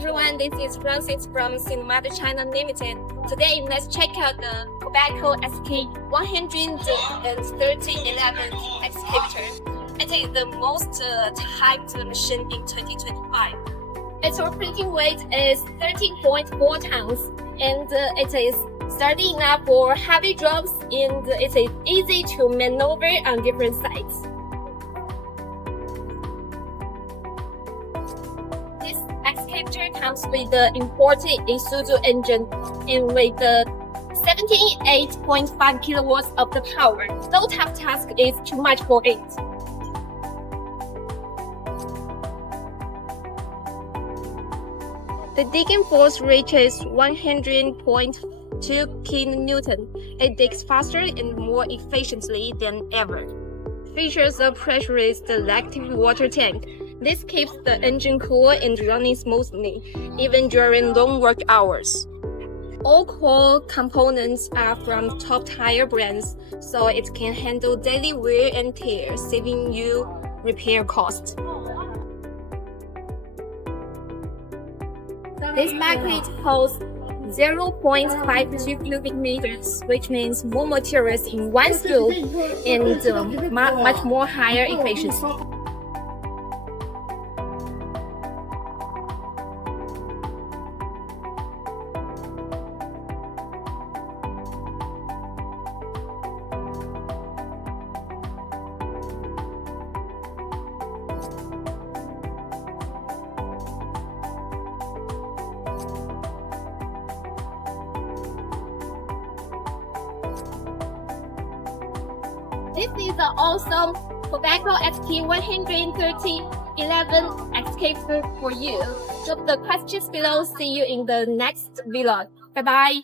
everyone, this is Francis from SINOMADA China Limited. Today, let's check out the KOBELCO SK130-11 excavator. It is the most typed machine in 2025. Its operating weight is 13.4 tons, and it is sturdy enough for heavy jobs, and it is easy to maneuver on different sites. This excavator comes with the imported ISUZU engine and with the 78.5 kilowatts of the power. No tough task is too much for it. The digging force reaches 100.2 kN. It digs faster and more efficiently than ever. Features a pressurized electric water tank. This keeps the engine cool and running smoothly, even during long work hours. All core components are from top-tier brands, so it can handle daily wear and tear, saving you repair costs. This bucket holds 0.52 cubic meters, which means more materials in one scoop and much more higher efficiency. This is an awesome KOBELCO SK130-11 excavator for you. Drop the questions below. See you in the next vlog. Bye bye.